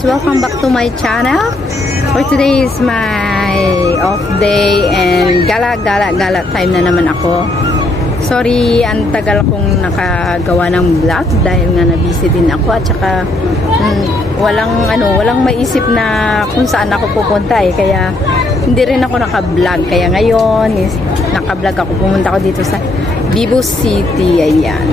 guys, welcome back to my channel. For today is my off day and gala time na naman ako. Sorry, ang tagal kong nakagawa ng vlog dahil nga na-busy din ako at saka walang maisip na kung saan ako pupunta eh, kaya hindi rin ako naka-vlog. Kaya ngayon is naka-vlog ako, pumunta ako dito sa Vivo City. Ayan.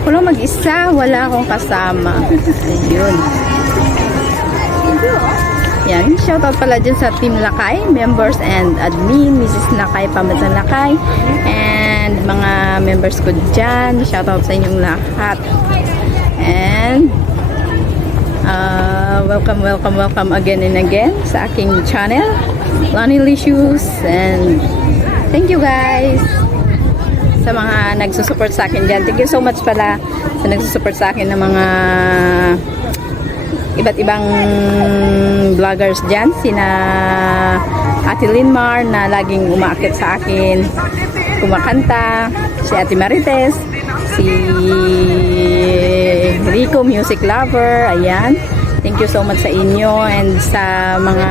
Ako lang mag-isa, wala akong kasama. Ayun. Yan, shoutout pala dyan sa Team Lakay, members and admin, Mrs. Lakay, Pamatan Lakay, and mga members ko dyan. Shoutout sa inyong lahat. And welcome again and again sa aking channel, Lonnie Licious, and thank you guys sa mga nagsusupport sa akin dyan. Thank you so much pala sa nagsusupport sa akin ng mga iba't ibang vloggers dyan. Sina Ate Linmar na laging umaakit sa akin, kumakanta, si Ate Marites, si Rico Music Lover. Ayan, thank you so much sa inyo and sa mga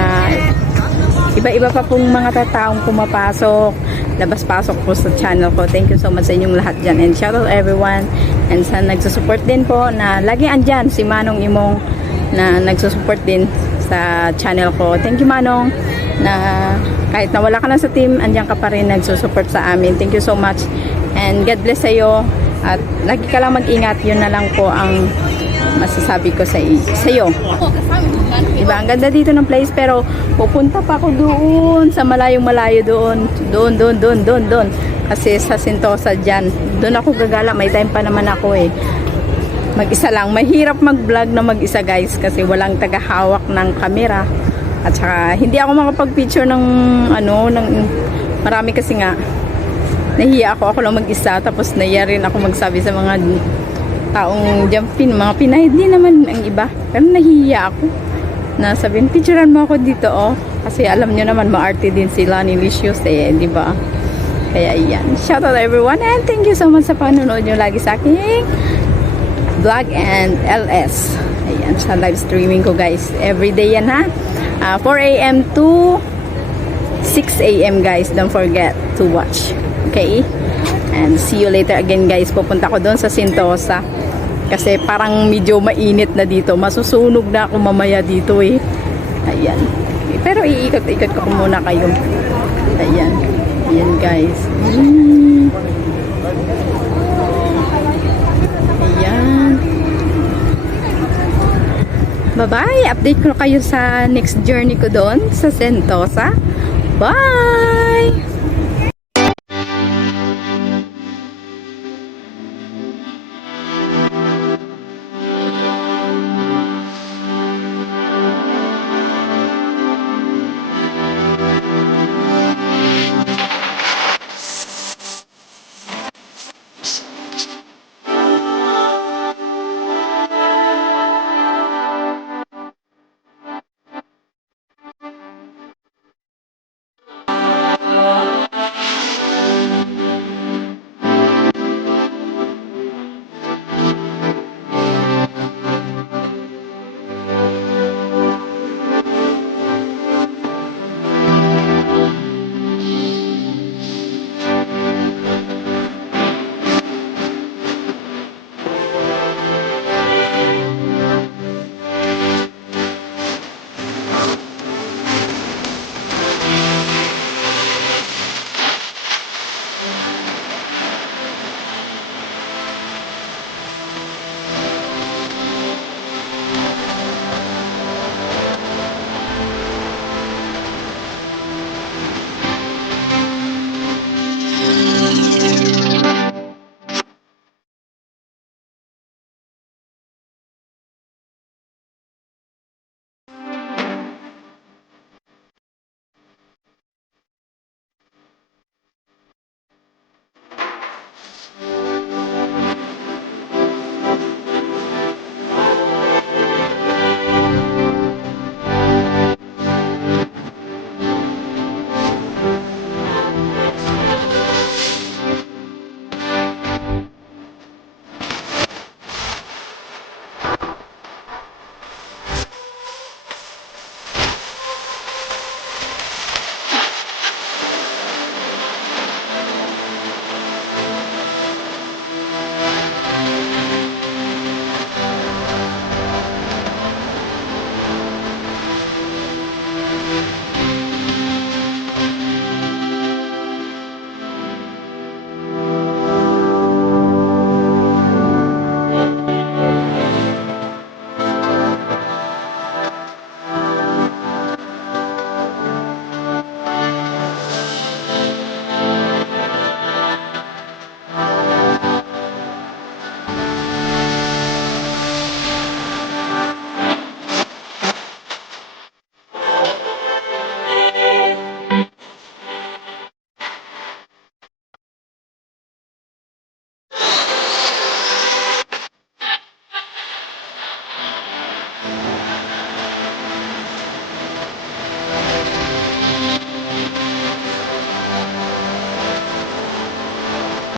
iba-iba pa pong mga taong pumapasok, labas-pasok po sa channel ko. Thank you so much sa inyong lahat dyan. And shout out everyone. And sa nagsusupport din po na lagi andyan, si Manong Imong na nagsusupport din sa channel ko. Thank you Manong, na kahit nawala ka na sa team, andyan ka pa rin nagsusupport sa amin. Thank you so much. And God bless sa'yo. At lagi ka lang mag-ingat. Yun na lang po ang masasabi ko sa iyo. Diba, ang ganda dito ng place, pero pupunta pa ako doon sa malayo doon kasi sa Sentosa dyan, doon ako gagala. May time pa naman ako eh, mag-isa lang. Mahirap mag-vlog na mag-isa guys, kasi walang tagahawak ng camera at saka hindi ako makapag-picture ng marami kasi nga nahiya ako lang mag-isa, tapos nahiya rin ako magsabi sa mga taong jumpin, mga Pinay din naman ang iba, pero nahihiya ako na sabihin, picturean mo ako dito oh, kasi alam nyo naman maarte din sila ni Licious eh, di ba? Kaya yan, shout out everyone and thank you so much sa panonood nyo lagi sa aking vlog and LS. Ayan, sa live streaming ko guys, everyday yan ha, 4 AM to 6 AM guys, don't forget to watch, okay? And see you later again guys. Pupunta ko doon sa Sentosa kasi parang medyo mainit na dito. Masusunog na ako mamaya dito eh. Ayan. Pero iikot-ikot ko muna kayo. Ayan. Ayan guys. Ayan. Bye-bye. Update ko kayo sa next journey ko doon sa Sentosa. Bye!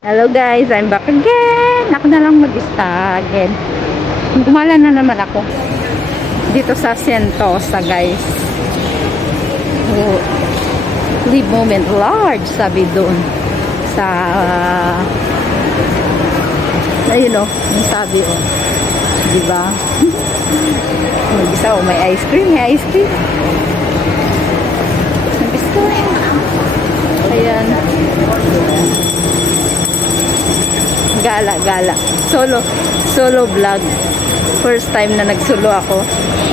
Hello guys, I'm back again. Ako na lang mag-ista again. Gumala na naman ako. Dito sa Sentosa guys. Oh, live moment large sabi doon. Sa ayun o, yung sabi o. Diba? Mag-isa o, may ice cream. Biscuit. Ayan. Gala. Solo vlog. First time na nagsulo ako.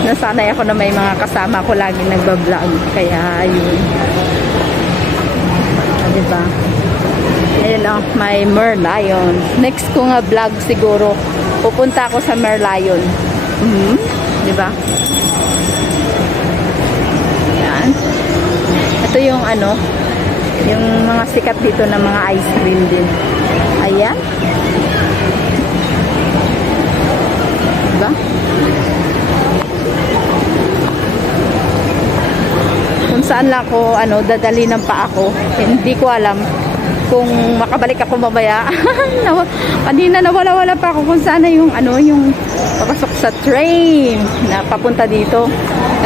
Nasanay ako na may mga kasama ko laging nagba-vlog. Kaya ayun. Diba? Ayun o, may Merlion. Next ko nga vlog siguro, pupunta ako sa Merlion. Diba? Ayan. Ito yung ano, yung mga sikat dito na mga ice cream din. Ayan. Diba? Kung saan lang ako dadali ng paa ko, hindi ko alam kung makabalik ako mamaya. Kanina nawala-wala pa ako kung saan yung yung papasok sa train na papunta dito.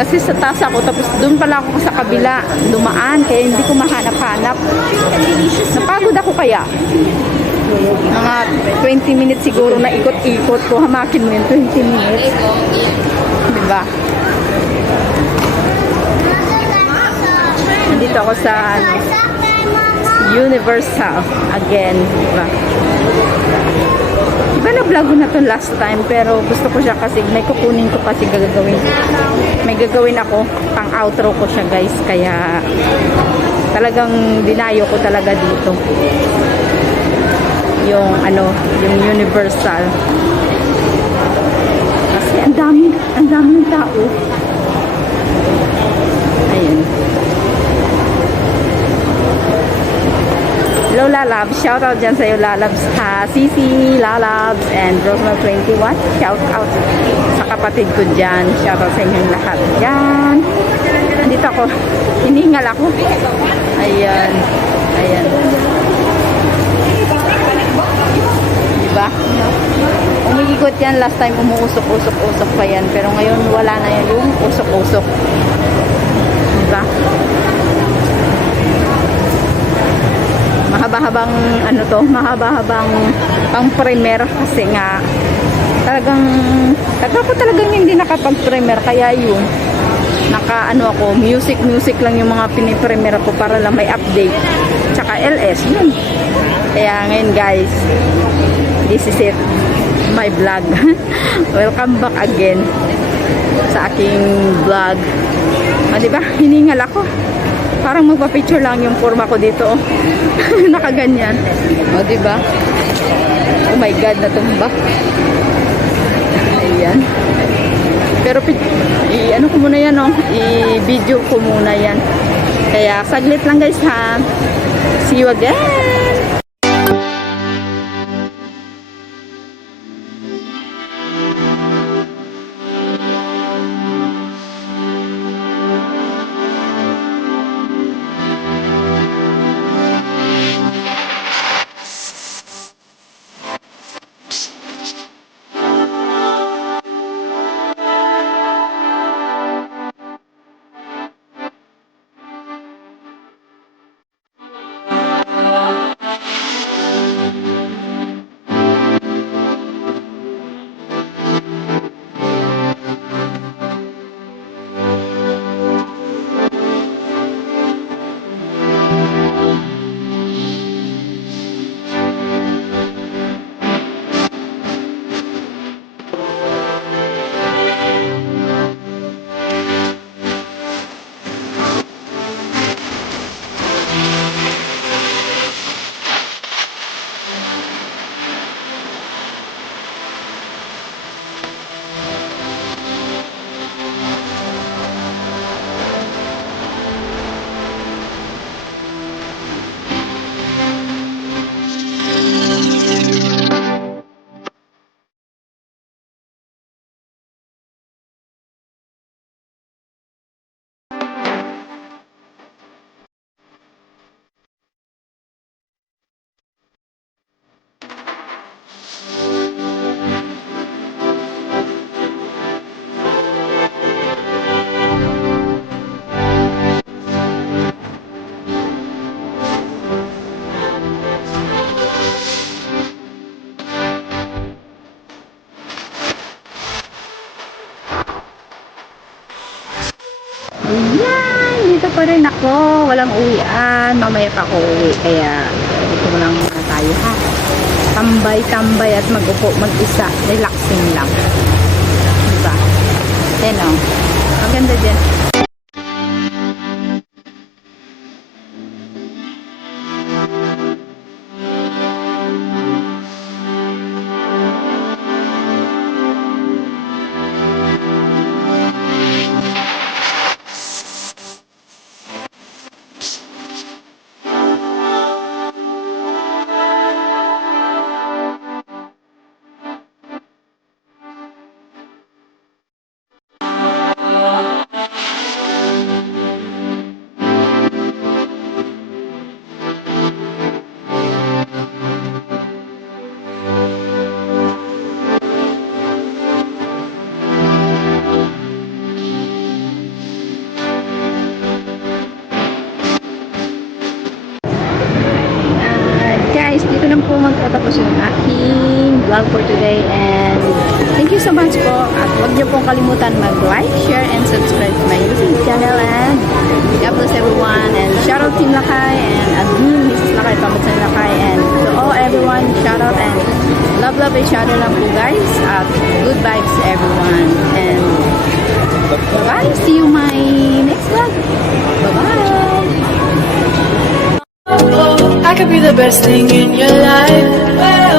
Kasi sa taas ako, tapos doon pala ako sa kabila dumaan, kaya hindi ko mahanap-hanap. Napagod ako kaya. Mga 20 minutes siguro na ikot-ikot ko. Hamakin mo yun, 20 minutes. Diba? Nandito ako sa Universal again, diba? Diba na-vlog ko na to last time, pero gusto ko siya kasi may kukunin ko kasi gagawin. May gagawin ako, pang outro ko siya guys, kaya talagang dinayo ko talaga dito. Yung yung Universal. Kasi ang daming tao. Ayun. Hello Lalabs, shout out dyan sa'yo Lalabs ha, Sisi, Lalabs, and Rosmel 21, shout out sa kapatid ko dyan, shout out sa inyong lahat dyan. Nandito ako, hiningal ako. Ayan. Diba? Umiikot yan, last time umuusok-usok pa yan, pero ngayon wala na yan yung usok-usok. Diba? Mahaba-habang mahaba-habang pang primer kasi nga talagang hindi nakapag-primer, kaya yun ako, music lang yung mga piniprimer ko para lang may update, tsaka LS yun. Kaya ngayon guys, this is it, my vlog. Welcome back again sa aking vlog. Diba? Hiningal ako. Parang magpa-picture lang yung forma ko dito. Nakaganyan. Diba? Oh my God, natumba. Ayan. Pero ko muna yan, i-video ko muna yan. Kaya saglit lang guys ha. See you again. rin ako. Walang uwian. Mamaya pa ako uwi. Kaya dito lang muna tayo ha. Tambay-tambay at mag-upo mag-isa. Relaxing lang. Diba? Yan o. Maganda dyan. Guys, dito lang po magtatapos yung aking vlog for today and thank you so much po at huwag niyo pong kalimutan mag-like, share, and subscribe to my YouTube channel and God bless everyone and shout out Team Lakay and admin Mrs. Lakay, Pamatan Lakay and to all everyone, shout out and love each other lang po guys at good vibes everyone and bye-bye, see you my next vlog, bye-bye. I could be the best thing in your life.